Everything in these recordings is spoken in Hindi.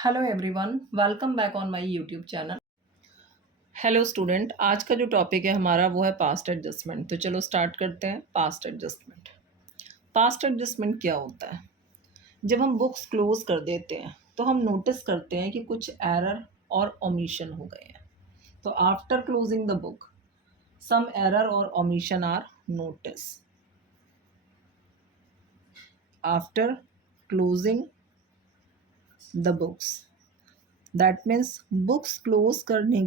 Hello everyone, welcome back on my YouTube channel. Hello student, आज का जो टॉपिक है हमारा वो है पास्ट एडजस्टमेंट। तो चलो स्टार्ट करते हैं। Past adjustment. पास्ट एडजस्टमेंट क्या होता है? जब हम बुक्स क्लोज कर देते हैं तो हम नोटिस करते हैं कि कुछ एरर और ओमिशन हो गए हैं। तो after closing the book some error और omission are notice. After closing the books, that means books close करने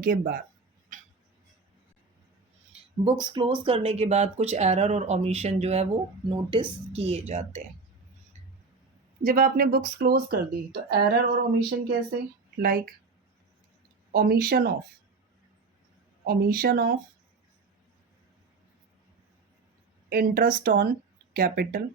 के बाद कुछ एरर और ओमिशन जो है वो नोटिस किए जाते हैं। जब आपने बुक्स क्लोज कर दी तो एरर और ओमिशन कैसे? Like omission of interest on capital,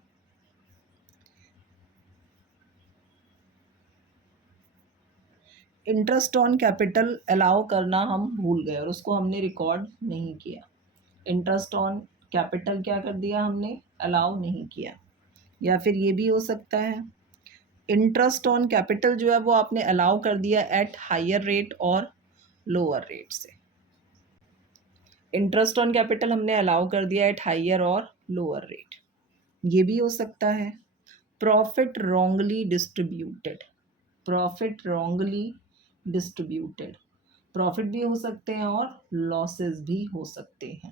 interest on capital allow करना हम भूल गए और उसको हमने रिकॉर्ड नहीं किया। इंटरेस्ट ऑन कैपिटल क्या कर दिया हमने? अलाउ नहीं किया। या फिर ये भी हो सकता है इंटरेस्ट ऑन कैपिटल जो है वो आपने अलाउ कर दिया एट हायर रेट और लोअर रेट से। इंटरेस्ट ऑन कैपिटल हमने अलाउ कर दिया एट हायर और लोअर रेट। ये भी हो सकता है profit wrongly distributed. Profit wrongly distributed, profit भी हो सकते हैं और लॉसेस भी हो सकते हैं।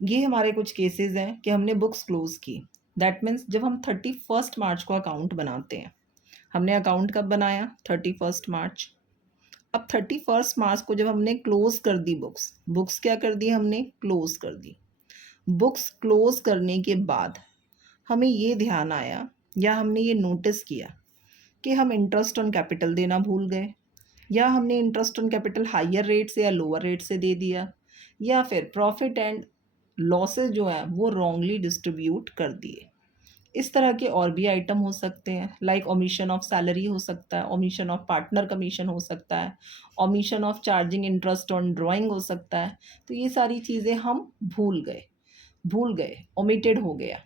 ये हमारे कुछ केसेस हैं कि हमने बुक्स क्लोज की। दैट मीन्स जब हम 31 मार्च को अकाउंट बनाते हैं, हमने अकाउंट कब बनाया? 31 मार्च। अब 31 मार्च को जब हमने क्लोज कर दी बुक्स क्या कर दी? हमने क्लोज कर दी। बुक्स क्लोज करने के बाद हमें ये ध्यान आया या हमने ये नोटिस किया कि हम इंटरेस्ट ऑन कैपिटल देना भूल गए, या हमने interest on capital higher rate से या लोअर रेट से दे दिया, या फिर प्रॉफिट एंड लॉसेस जो है वो रॉन्गली डिस्ट्रीब्यूट कर दिए। इस तरह के और भी आइटम हो सकते हैं। लाइक ओमिशन ऑफ सैलरी हो सकता है, ओमिशन ऑफ पार्टनर कमीशन हो सकता है, omission of charging interest on drawing हो सकता है। तो ये सारी चीज़ें हम भूल गए, ओमिटेड हो गया,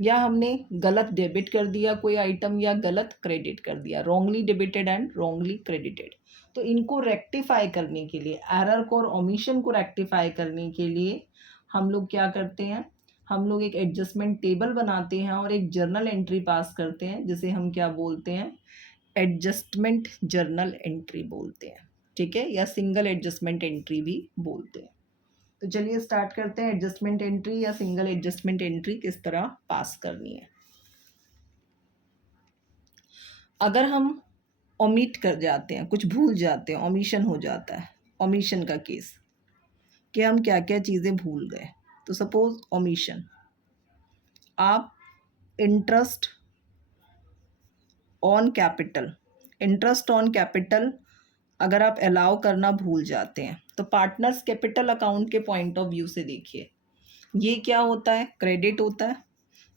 या हमने गलत डेबिट कर दिया कोई आइटम या गलत क्रेडिट कर दिया, wrongly debited and wrongly credited. तो इनको रेक्टिफाई करने के लिए, एरर को और ओमिशन को रेक्टिफाई करने के लिए हम लोग क्या करते हैं? हम लोग एक एडजस्टमेंट टेबल बनाते हैं और एक जर्नल एंट्री पास करते हैं, जिसे हम क्या बोलते हैं? एडजस्टमेंट जर्नल एंट्री बोलते हैं। ठीक है, या सिंगल एडजस्टमेंट एंट्री भी बोलते हैं। तो चलिए स्टार्ट करते हैं एडजस्टमेंट एंट्री या सिंगल एडजस्टमेंट एंट्री किस तरह पास करनी है। अगर हम ओमिट कर जाते हैं, कुछ भूल जाते हैं, ओमिशन हो जाता है, ओमिशन का केस कि हम क्या क्या चीज़ें भूल गए। तो सपोज ओमिशन, आप interest on capital, interest on capital अगर आप अलाउ करना भूल जाते हैं तो पार्टनर्स कैपिटल अकाउंट के पॉइंट ऑफ व्यू से देखिए, ये क्या होता है? क्रेडिट होता है।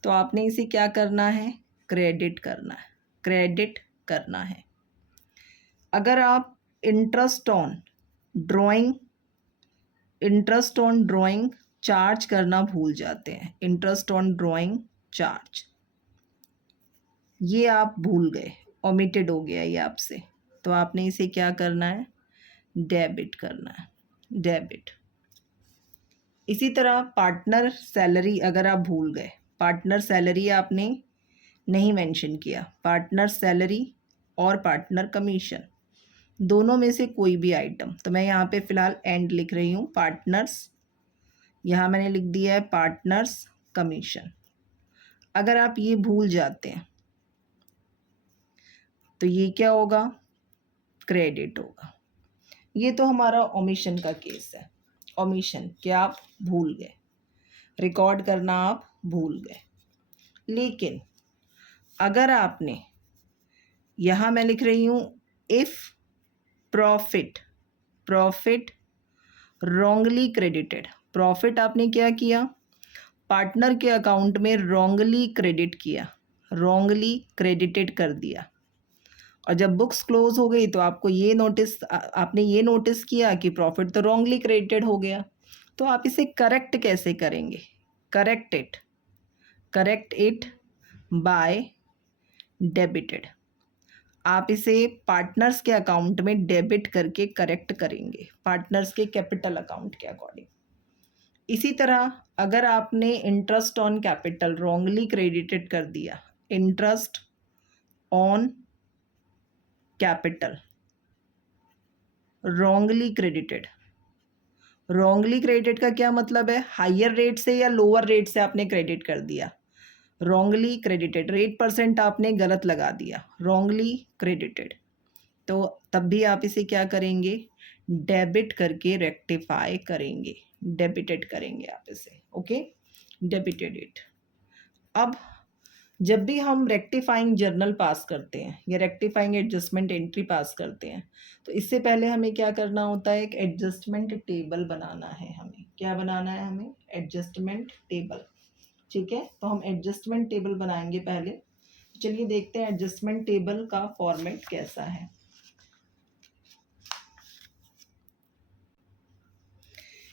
तो आपने इसे क्या करना है? क्रेडिट करना है, क्रेडिट करना है। अगर आप interest on drawing, interest on drawing charge करना भूल जाते हैं, इंटरेस्ट ऑन ड्राइंग चार्ज, ये आप भूल गए, ओमिटेड हो गया ये आपसे, तो आपने इसे क्या करना है? डेबिट करना है, डेबिट। इसी तरह पार्टनर सैलरी अगर आप भूल गए, पार्टनर सैलरी आपने नहीं मेंशन किया, पार्टनर सैलरी और पार्टनर कमीशन दोनों में से कोई भी आइटम, तो मैं यहाँ पे फ़िलहाल एंड लिख रही हूँ पार्टनर्स, यहाँ मैंने लिख दिया है पार्टनर्स कमीशन। अगर आप ये भूल जाते हैं तो ये क्या होगा? क्रेडिट होगा। ये तो हमारा ओमिशन का केस है। ओमिशन क्या? आप भूल गए, रिकॉर्ड करना आप भूल गए। लेकिन अगर आपने, यहाँ मैं लिख रही हूँ if profit wrongly credited, profit आपने क्या किया? पार्टनर के अकाउंट में रॉन्गली क्रेडिट किया, रॉन्गली क्रेडिटेड कर दिया, और जब बुक्स क्लोज हो गई तो आपने ये नोटिस किया कि प्रॉफिट तो रॉन्गली क्रेडिटेड हो गया। तो आप इसे करेक्ट कैसे करेंगे? Correct it by debited. आप इसे पार्टनर्स के अकाउंट में डेबिट करके करेक्ट करेंगे, पार्टनर्स के कैपिटल अकाउंट के अकॉर्डिंग। इसी तरह अगर आपने interest on capital wrongly credited कर दिया, interest on capital wrongly credited, wrongly credit का क्या मतलब है? हायर रेट से या लोअर रेट से आपने क्रेडिट कर दिया, रॉन्गली क्रेडिटेड, रेट परसेंट आपने गलत लगा दिया, रॉन्गली क्रेडिटेड, तो तब भी आप इसे क्या करेंगे? डेबिट करके रेक्टिफाई करेंगे, डेबिटेड करेंगे आप इसे, ओके, डेबिटेड इट। अब जब भी हम रेक्टिफाइंग जर्नल पास करते हैं या रेक्टिफाइंग एडजस्टमेंट एंट्री पास करते हैं, तो इससे पहले हमें क्या करना होता है? एक एडजस्टमेंट टेबल बनाना है हमें। क्या बनाना है हमें? Adjustment table. ठीक है, तो हम एडजस्टमेंट टेबल बनाएंगे पहले। चलिए देखते हैं एडजस्टमेंट टेबल का फॉर्मेट कैसा है।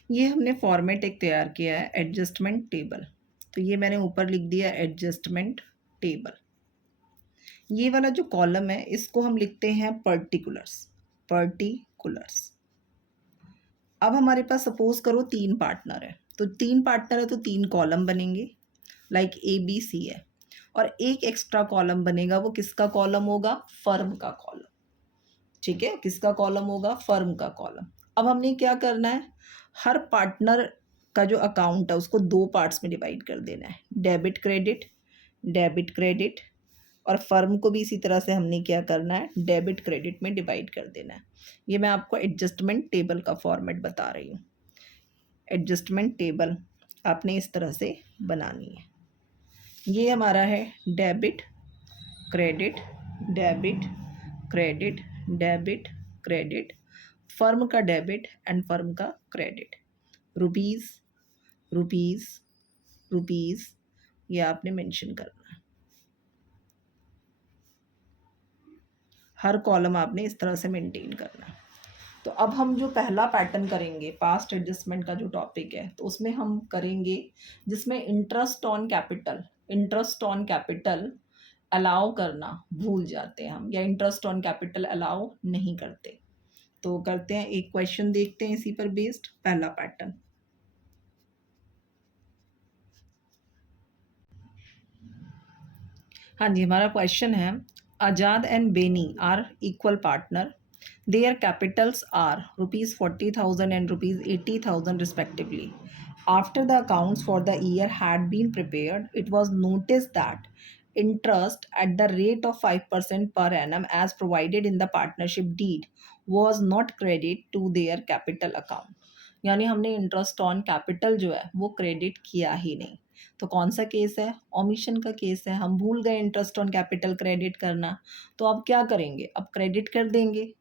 ये हमने फॉर्मेट एक तैयार किया है, एडजस्टमेंट टेबल। तो ये मैंने ऊपर लिख दिया एडजस्टमेंट टेबल। ये वाला जो कॉलम है इसको हम लिखते हैं पर्टिकुलर्स, पर्टिकुलर्स। अब हमारे पास सपोज करो 3 पार्टनर है, तो 3 पार्टनर है तो 3 कॉलम बनेंगे, लाइक ABC है, और एक एक्स्ट्रा कॉलम बनेगा। वो किसका कॉलम होगा? फर्म का कॉलम। ठीक है, किसका कॉलम होगा? फर्म का कॉलम। अब हमने क्या करना है? हर पार्टनर का जो अकाउंट है उसको 2 पार्ट्स में डिवाइड कर देना है, डेबिट क्रेडिट, डेबिट क्रेडिट, और फर्म को भी इसी तरह से हमने क्या करना है? डेबिट क्रेडिट में डिवाइड कर देना है। ये मैं आपको एडजस्टमेंट टेबल का फॉर्मेट बता रही हूँ। एडजस्टमेंट टेबल आपने इस तरह से बनानी है। ये हमारा है debit credit, debit credit, debit credit, firm का डेबिट एंड फर्म का क्रेडिट, रुपीज़ रुपीज़ रुपीज़, ये आपने मेंशन करना है। हर कॉलम आपने इस तरह से मेंटेन करना है। तो अब हम जो पहला पैटर्न करेंगे पास्ट एडजस्टमेंट का जो टॉपिक है, तो उसमें हम करेंगे जिसमें interest on capital, interest on capital allow करना भूल जाते हैं हम, या इंटरेस्ट ऑन कैपिटल अलाउ नहीं करते। तो करते हैं, एक क्वेश्चन देखते हैं इसी पर बेस्ड, पहला पैटर्न। हाँ जी, हमारा क्वेश्चन है, Azad and Beni are equal partner, their capitals are rupees 40,000 and rupees 80,000 respectively. After the accounts for the year had been prepared, it was noticed that interest at the rate of 5% per annum as provided in the partnership deed was not credited to their capital account. यानी हमने इंटरेस्ट ऑन कैपिटल जो है वो क्रेडिट किया ही नहीं। तो कौन सा केस है? ओमिशन का केस है। हम भूल गए इंटरेस्ट ऑन कैपिटल क्रेडिट करना, तो अब क्या करेंगे? अब क्रेडिट कर देंगे।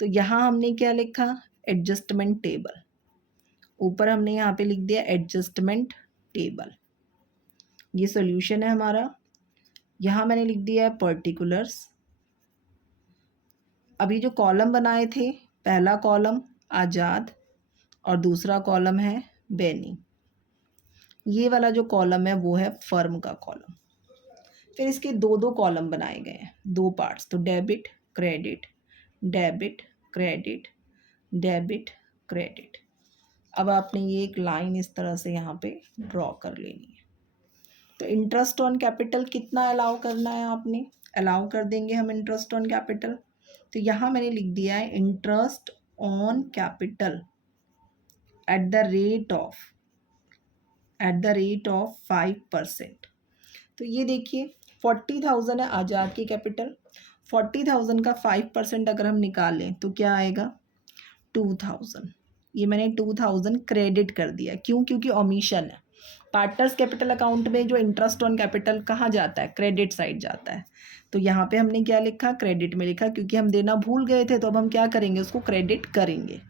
तो यहाँ हमने क्या लिखा? Adjustment table. ऊपर हमने यहाँ पे लिख दिया एडजस्टमेंट टेबल। ये सॉल्यूशन है हमारा। यहाँ मैंने लिख दिया है पर्टिकुलर्स। अभी जो कॉलम बनाए थे, पहला कॉलम आज़ाद और दूसरा कॉलम है बेनी। ये वाला जो कॉलम है वो है फर्म का कॉलम। फिर इसके 2 कॉलम बनाए गए हैं, 2 पार्ट्स, तो debit credit, debit credit, debit credit. अब आपने ये एक लाइन इस तरह से यहाँ पे ड्रॉ कर लेनी है। तो इंटरेस्ट ऑन कैपिटल कितना अलाउ करना है? आपने अलाउ कर देंगे हम इंटरेस्ट ऑन कैपिटल। तो यहाँ मैंने लिख दिया है interest on capital at the rate of 5%। तो ये देखिए 40,000 है आज़ाद की कैपिटल, 40,000 का 5% अगर हम निकालें तो क्या आएगा? 2,000। ये मैंने 2,000 क्रेडिट कर दिया। क्यों? क्योंकि ओमिशन है। पार्टनर्स कैपिटल अकाउंट में जो इंटरेस्ट ऑन कैपिटल कहाँ जाता है? क्रेडिट साइड जाता है। तो यहाँ पे हमने क्या लिखा? क्रेडिट में लिखा, क्योंकि हम देना भूल गए थे। तो अब हम क्या करेंगे? उसको क्रेडिट करेंगे।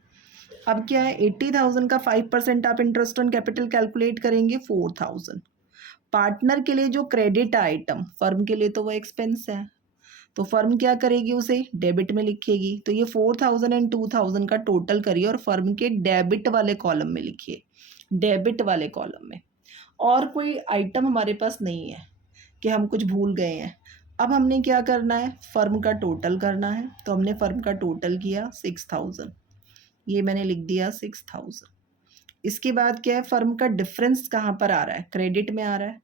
अब क्या है? 80,000 का 5% आप इंटरेस्ट ऑन कैपिटल कैलकुलेट करेंगे 4,000। पार्टनर के लिए जो क्रेडिट आइटम, फर्म के लिए तो वो एक्सपेंस है, तो फर्म क्या करेगी? उसे डेबिट में लिखेगी। तो ये 4,000 एंड 2,000 का टोटल करिए और फर्म के डेबिट वाले कॉलम में लिखिए, डेबिट वाले कॉलम में। और कोई आइटम हमारे पास नहीं है कि हम कुछ भूल गए हैं। अब हमने क्या करना है, फर्म का टोटल करना है, तो हमने फर्म का टोटल किया 6000, ये मैंने लिख दिया 6000। इसके बाद क्या है, फर्म का डिफरेंस कहाँ पर आ रहा है, क्रेडिट में आ रहा है।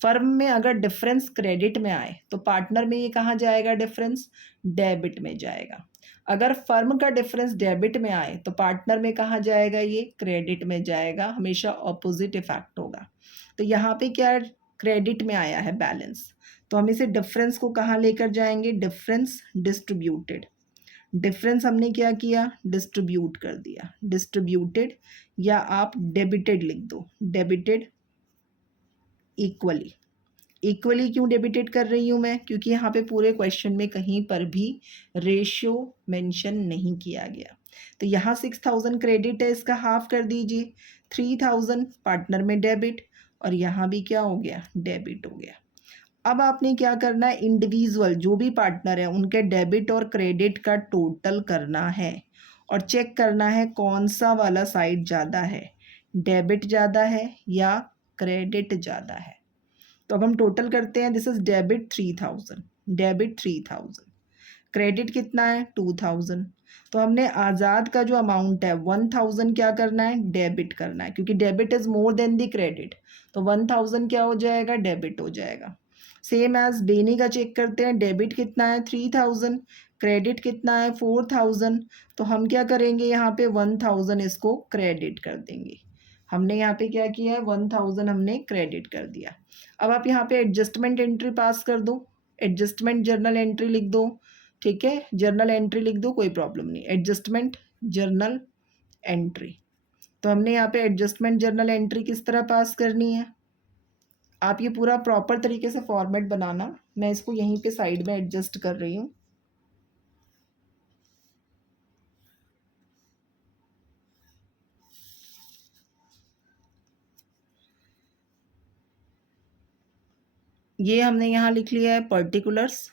फर्म में अगर डिफरेंस क्रेडिट में आए तो पार्टनर में ये कहाँ जाएगा, डिफरेंस डेबिट में जाएगा। अगर फर्म का डिफरेंस डेबिट में आए तो पार्टनर में कहाँ जाएगा, ये क्रेडिट में जाएगा, हमेशा ऑपोजिट इफेक्ट होगा। तो यहाँ पे क्या क्रेडिट में आया है बैलेंस, तो हम इसे डिफरेंस को कहाँ लेकर जाएंगे, डिफरेंस डिस्ट्रीब्यूटेड। डिफरेंस हमने क्या किया, डिस्ट्रीब्यूट कर दिया, डिस्ट्रीब्यूटेड, या आप डेबिटेड लिख दो, डेबिटेड इक्वली। इक्वली क्यों डेबिटेड कर रही हूँ मैं, क्योंकि यहाँ पे पूरे क्वेश्चन में कहीं पर भी रेशियो मेंशन नहीं किया गया। तो यहाँ 6000 क्रेडिट है, इसका हाफ कर दीजिए, 3000 पार्टनर में डेबिट, और यहाँ भी क्या हो गया, डेबिट हो गया। अब आपने क्या करना है, इंडिविजुअल जो भी पार्टनर है उनके डेबिट और क्रेडिट का टोटल करना है और चेक करना है कौन सा वाला साइड ज़्यादा है, डेबिट ज़्यादा है या क्रेडिट ज़्यादा है। तो अब हम टोटल करते हैं, this is debit 3000, debit 3000, credit कितना है 2000। तो हमने आज़ाद का जो अमाउंट है 1000 क्या करना है, डेबिट करना है, क्योंकि debit is more than the credit, तो 1000 क्या हो जाएगा, डेबिट हो जाएगा। सेम एज बेनी का चेक करते हैं, डेबिट कितना है 3000, क्रेडिट कितना है 4000, तो हम क्या करेंगे, यहाँ पे 1000 इसको क्रेडिट कर देंगे। हमने यहाँ पे क्या किया है, 1000 हमने क्रेडिट कर दिया। अब आप यहाँ पे एडजस्टमेंट एंट्री पास कर दो, एडजस्टमेंट जर्नल एंट्री लिख दो, ठीक है, जर्नल एंट्री लिख दो, कोई प्रॉब्लम नहीं, एडजस्टमेंट जर्नल एंट्री। तो हमने यहाँ पे एडजस्टमेंट जर्नल एंट्री किस तरह पास करनी है, आप ये पूरा प्रॉपर तरीके से फॉर्मेट बनाना, मैं इसको यहीं पे साइड में एडजस्ट कर रही हूँ। ये हमने यहाँ लिख लिया है पर्टिकुलर्स,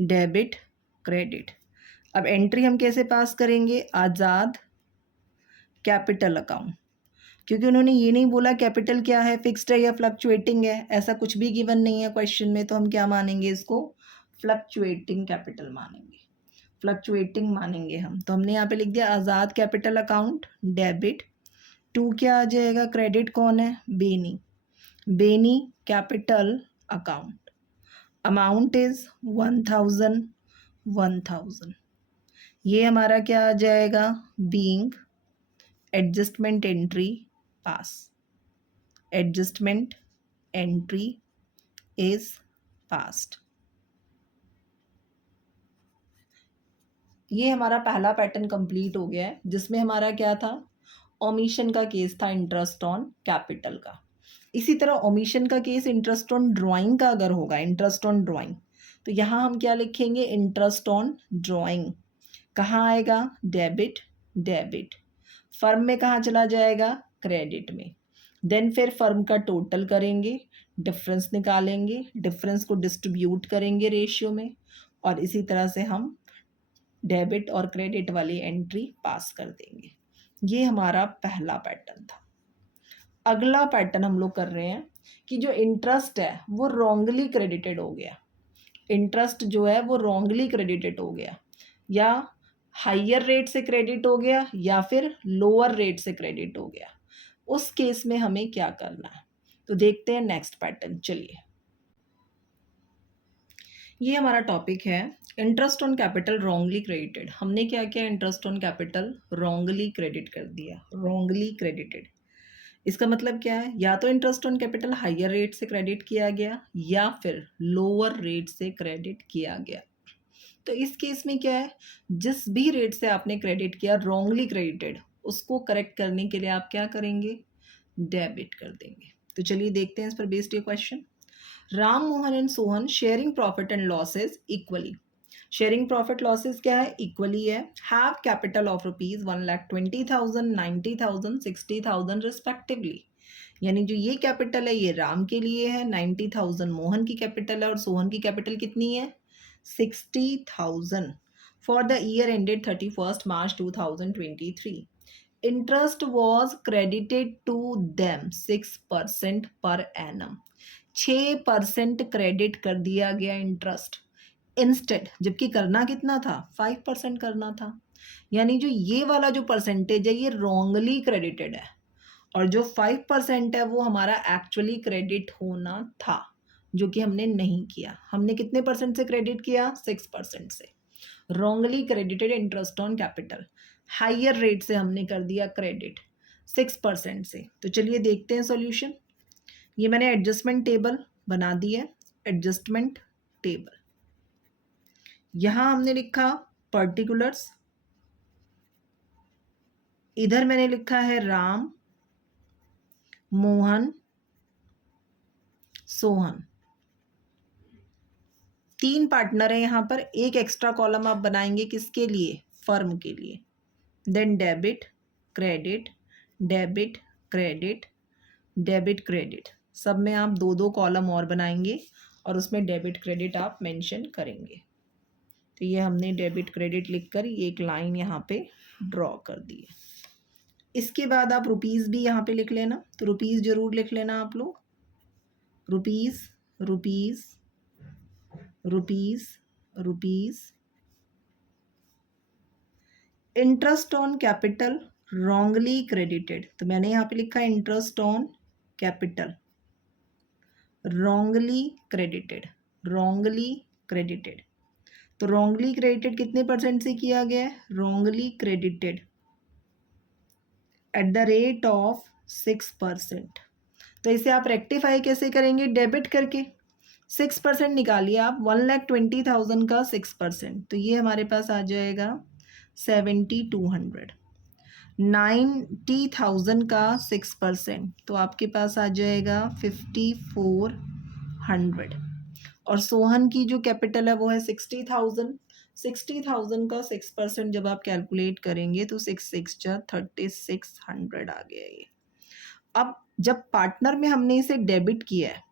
डेबिट, क्रेडिट। अब एंट्री हम कैसे पास करेंगे, आज़ाद कैपिटल अकाउंट, क्योंकि उन्होंने ये नहीं बोला कैपिटल क्या है, फिक्स्ड है या फ्लक्चुएटिंग है, ऐसा कुछ भी गिवन नहीं है क्वेश्चन में, तो हम क्या मानेंगे इसको, फ्लक्चुएटिंग कैपिटल मानेंगे, फ्लक्चुएटिंग मानेंगे हम। तो हमने यहाँ पे लिख दिया Azad capital account debit, to क्या आ जाएगा, क्रेडिट कौन है, Beni, Beni capital account, amount is 1000, 1000, ये हमारा क्या आ जाएगा, being adjustment entry pass, adjustment entry is passed. ये हमारा पहला पैटर्न कंप्लीट हो गया है, जिसमें हमारा क्या था, ओमिशन का केस था इंटरेस्ट ऑन कैपिटल का। इसी तरह ओमिशन का केस इंटरेस्ट ऑन ड्राइंग का अगर होगा, इंटरेस्ट ऑन ड्राइंग, तो यहाँ हम क्या लिखेंगे, इंटरेस्ट ऑन ड्राइंग कहाँ आएगा, डेबिट, डेबिट, फर्म में कहाँ चला जाएगा, क्रेडिट में। देन फिर फर्म का टोटल करेंगे, डिफरेंस निकालेंगे, डिफरेंस को डिस्ट्रीब्यूट करेंगे रेशियो में, और इसी तरह से हम डेबिट और क्रेडिट वाली एंट्री पास कर देंगे। ये हमारा पहला पैटर्न था। अगला पैटर्न हम लोग कर रहे हैं कि जो इंटरेस्ट है वो रॉन्गली क्रेडिटेड हो गया, इंटरेस्ट जो है वो रॉन्गली क्रेडिटेड हो गया, या हाइयर रेट से क्रेडिट हो गया या फिर लोअर रेट से क्रेडिट हो गया, उस केस में हमें क्या करना है। तो देखते हैं नेक्स्ट पैटर्न, चलिए। ये हमारा टॉपिक है interest on capital wrongly credited. हमने क्या किया, interest on capital wrongly credit कर दिया, रॉन्गली क्रेडिटेड। इसका मतलब क्या है, या तो interest on capital higher rate से क्रेडिट किया गया या फिर लोअर रेट से क्रेडिट किया गया। तो इस केस में क्या है, जिस भी रेट से आपने क्रेडिट किया रॉन्गली क्रेडिटेड, उसको करेक्ट करने के लिए आप क्या करेंगे, डेबिट कर देंगे। तो चलिए देखते हैं इस पर बेस्ड ये question. Ram Mohan and Sohan sharing profit and losses equally, sharing profit losses क्या है, इक्वली है, have capital of rupees 1,20,000, 90,000, 60,000 respectively. यानी जो ये कैपिटल है ये राम के लिए है, 90,000 मोहन की कैपिटल है, और सोहन की कैपिटल कितनी है, 60,000 for the year ended 31st March 2023. Interest was credited to them 6% per annum. 6% credit कर दिया गया इंटरेस्ट इंस्टेड, जबकि करना कितना था, 5% करना था। यानी जो ये वाला जो परसेंटेज है ये रॉन्गली क्रेडिटेड है, और जो 5% है वो हमारा एक्चुअली क्रेडिट होना था, जो कि हमने नहीं किया। हमने कितने परसेंट से क्रेडिट किया, 6% से। Wrongly credited interest on capital, higher rate से हमने कर दिया क्रेडिट 6% से। तो चलिए देखते हैं सॉल्यूशन। ये मैंने एडजस्टमेंट टेबल बना दी है, एडजस्टमेंट टेबल। यहाँ हमने लिखा पर्टिकुलर्स, इधर मैंने लिखा है राम, मोहन, सोहन। 3 पार्टनर है यहाँ पर। एक एक्स्ट्रा कॉलम आप बनाएंगे किसके लिए, फर्म के लिए। Then debit credit, debit credit, debit credit, सब में आप 2-2 कॉलम और बनाएंगे और उसमें डेबिट क्रेडिट आप मेंशन करेंगे। तो ये हमने डेबिट क्रेडिट लिखकर ये एक लाइन यहाँ पे ड्रॉ कर दी है। इसके बाद आप रुपीज़ भी यहाँ पे लिख लेना, तो रुपीज़ जरूर लिख लेना आप लोग। Rupees, rupees, rupees, rupees. Interest on capital wrongly credited, तो मैंने यहाँ पे लिखा interest on capital wrongly credited, wrongly credited. तो रॉन्गली क्रेडिटेड कितने परसेंट से किया गया है, wrongly credited at the rate of 6%। तो इसे आप रेक्टिफाई कैसे करेंगे, डेबिट करके। 6% निकालिए आप, 1,20,000 का 6%, तो ये हमारे पास आ जाएगा 7,200। 90,000 का 6%, तो आपके पास आ जाएगा 5,400। और सोहन की जो कैपिटल है वो है 60,000। 60,000 का 6% जब आप कैलकुलेट करेंगे तो 6,6 3600 आ गया ये। अब जब पार्टनर में हमने इसे डेबिट किया है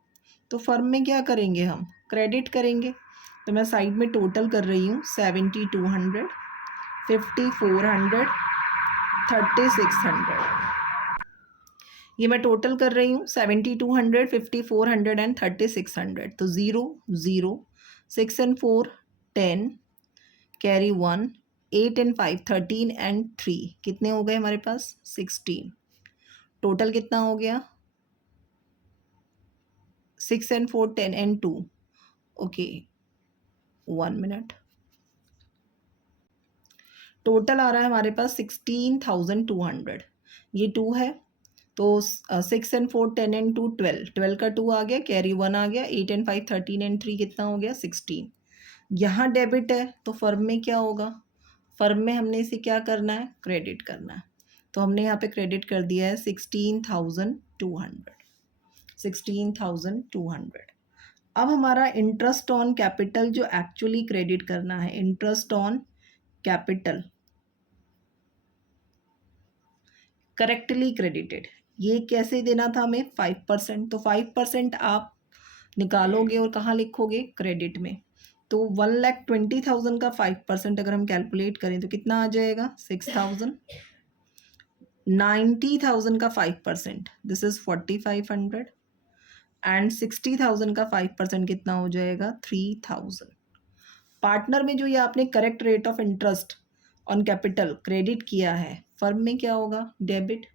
तो फर्म में क्या करेंगे, हम क्रेडिट करेंगे। तो मैं साइड में टोटल कर रही हूँ 7,200, 5,400, 3,600। ये मैं टोटल कर रही हूँ 7,200, 5,400 एंड 3,600। तो 0 0, 6 and 4 10, कैरी 1, 8 and 5 13 एंड 3 कितने हो गए हमारे पास, 16। टोटल कितना हो गया, 6 and 4 10 and 2। Okay 1 minute. Total आ रहा है हमारे पास 16,200। ये 2 है तो 6 and 4 10 and 2 12, 12 का 2 आ गया, कैरी 1 आ गया, 8 and 5 13 and 3 कितना हो गया, 16। यहाँ डेबिट है तो फर्म में क्या होगा, फर्म में हमने इसे क्या करना है, क्रेडिट करना है। तो हमने यहाँ पे क्रेडिट कर दिया है 16,200, 16,200। अब हमारा इंटरेस्ट ऑन कैपिटल जो एक्चुअली क्रेडिट करना है, interest on capital correctly credited, ये कैसे देना था हमें, 5%। तो 5% आप निकालोगे और कहाँ लिखोगे, क्रेडिट में। तो 1,20,000 का 5% अगर हम कैलकुलेट करें तो कितना आ जाएगा, 6,000। 90,000 का 5%, दिस इज 4,500 एंड 60,000 का 5% कितना हो जाएगा, 3,000। पार्टनर में जो ये आपने correct rate of interest on capital credit किया है, फर्म में क्या होगा, डेबिट।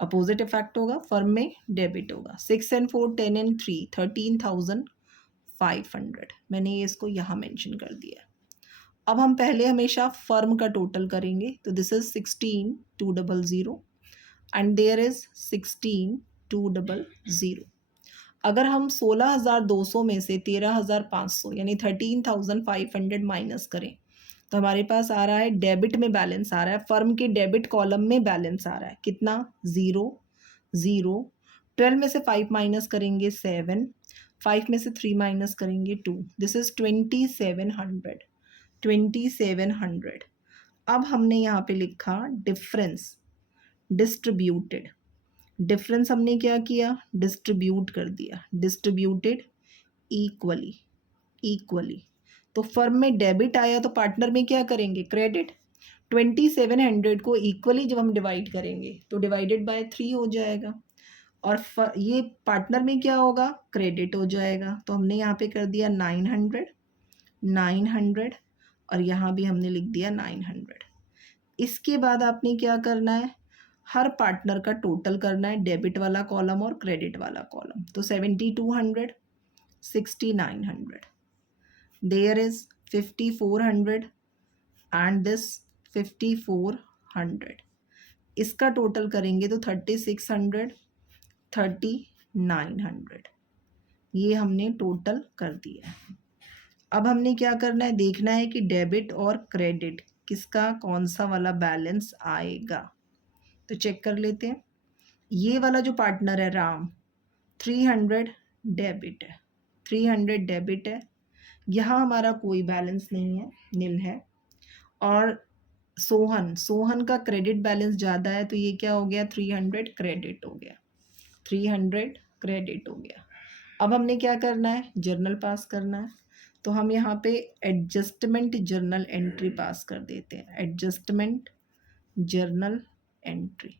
अपोजिट इफेक्ट होगा, फर्म में डेबिट होगा। 6 and 4 10 and 3 13,500, मैंने ये इसको यहाँ मेंशन कर दिया। अब हम पहले हमेशा फर्म का टोटल करेंगे, तो this is 16,200 and there is 16,200। अगर हम 16,200 में से 13,500 यानी 13,500 माइनस करें तो हमारे पास आ रहा है डेबिट में बैलेंस आ रहा है, फर्म के डेबिट कॉलम में बैलेंस आ रहा है कितना, 0 0। 12 में से 5 माइनस करेंगे 7, 5 में से 3 माइनस करेंगे 2, दिस इज 2,700, 2,700। अब हमने यहाँ पे लिखा डिफरेंस डिस्ट्रीब्यूटेड, डिफरेंस हमने क्या किया, डिस्ट्रीब्यूट कर दिया, डिस्ट्रीब्यूटेड इक्वली, इक्वली। तो फर्म में डेबिट आया तो पार्टनर में क्या करेंगे, क्रेडिट। 2,700 को इक्वली जब हम डिवाइड करेंगे तो डिवाइडेड बाय 3 हो जाएगा, और ये पार्टनर में क्या होगा, क्रेडिट हो जाएगा। तो हमने यहाँ पे कर दिया 900 900 और यहाँ भी हमने लिख दिया 900। इसके बाद आपने क्या करना है, हर पार्टनर का टोटल करना है, डेबिट वाला कॉलम और क्रेडिट वाला कॉलम। तो 7200 6900, देयर इज 5400 एंड दिस 5400। इसका टोटल करेंगे तो 3600 3900। ये हमने टोटल कर दिया है। अब हमने क्या करना है, देखना है कि डेबिट और क्रेडिट किसका कौन सा वाला बैलेंस आएगा। तो चेक कर लेते हैं। ये वाला जो पार्टनर है राम, 300 डेबिट है, 300 डेबिट है। यहाँ हमारा कोई बैलेंस नहीं है, नील है। और सोहन का क्रेडिट बैलेंस ज़्यादा है, तो ये क्या हो गया, 300 क्रेडिट हो गया, 300 क्रेडिट हो गया। अब हमने क्या करना है, जर्नल पास करना है। तो हम यहाँ पे एडजस्टमेंट जर्नल एंट्री पास कर देते हैं, एडजस्टमेंट जर्नल एंट्री।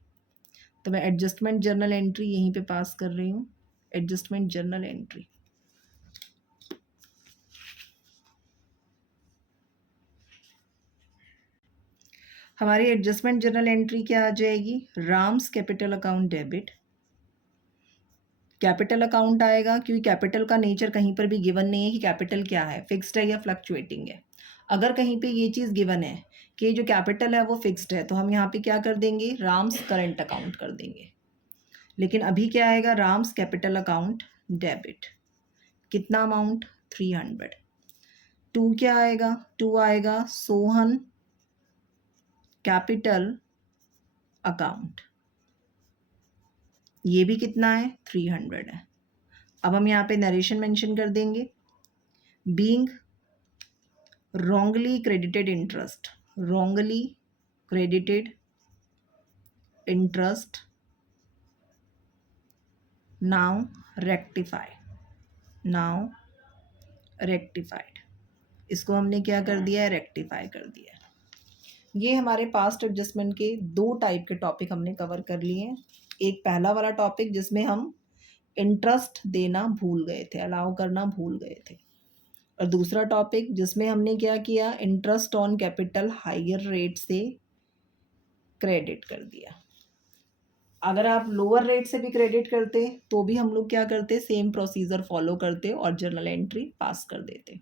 तो मैं एडजस्टमेंट जर्नल एंट्री यहीं पे पास कर रही हूँ, एडजस्टमेंट जर्नल एंट्री। हमारी एडजस्टमेंट जर्नल एंट्री क्या आ जाएगी, Ram's capital account debit. Capital account आएगा क्योंकि कैपिटल का नेचर कहीं पर भी गिवन नहीं है कि कैपिटल क्या है, फिक्स्ड है या फ्लक्चुएटिंग है। अगर कहीं पे ये चीज़ गिवन है कि जो कैपिटल है वो फिक्स्ड है, तो हम यहाँ पे क्या कर देंगे, राम्स करंट अकाउंट कर देंगे। लेकिन अभी क्या आएगा, राम्स कैपिटल अकाउंट डेबिट। कितना अमाउंट, 300। टू क्या आएगा, टू आएगा सोहन कैपिटल अकाउंट। ये भी कितना है, 300 है। अब हम यहाँ पे नरेशन मेंशन कर देंगे, being wrongly credited interest, wrongly credited interest, now rectify, now rectified। इसको हमने क्या कर दिया है, रेक्टिफाई कर दिया। ये हमारे पास्ट एडजस्टमेंट के दो टाइप के टॉपिक हमने कवर कर लिए हैं। एक पहला वाला टॉपिक जिसमें हम इंटरेस्ट देना भूल गए थे, अलाउ करना भूल गए थे। और दूसरा टॉपिक जिसमें हमने क्या किया, interest on capital higher rate से क्रेडिट कर दिया। अगर आप लोअर रेट से भी क्रेडिट करते तो भी हम लोग क्या करते, सेम प्रोसीजर फॉलो करते और जर्नल एंट्री पास कर देते।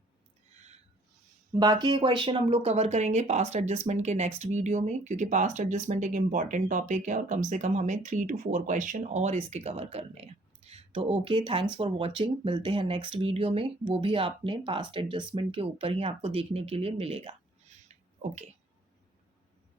बाकी ये क्वेश्चन हम लोग कवर करेंगे पास्ट एडजस्टमेंट के नेक्स्ट वीडियो में, क्योंकि पास्ट एडजस्टमेंट एक इम्पॉर्टेंट टॉपिक है और कम से कम हमें 3 to 4 क्वेश्चन और इसके कवर करने हैं। तो ओके, थैंक्स फॉर वॉचिंग। मिलते हैं नेक्स्ट वीडियो में, वो भी आपने पास्ट एडजस्टमेंट के ऊपर ही आपको देखने के लिए मिलेगा। ओके।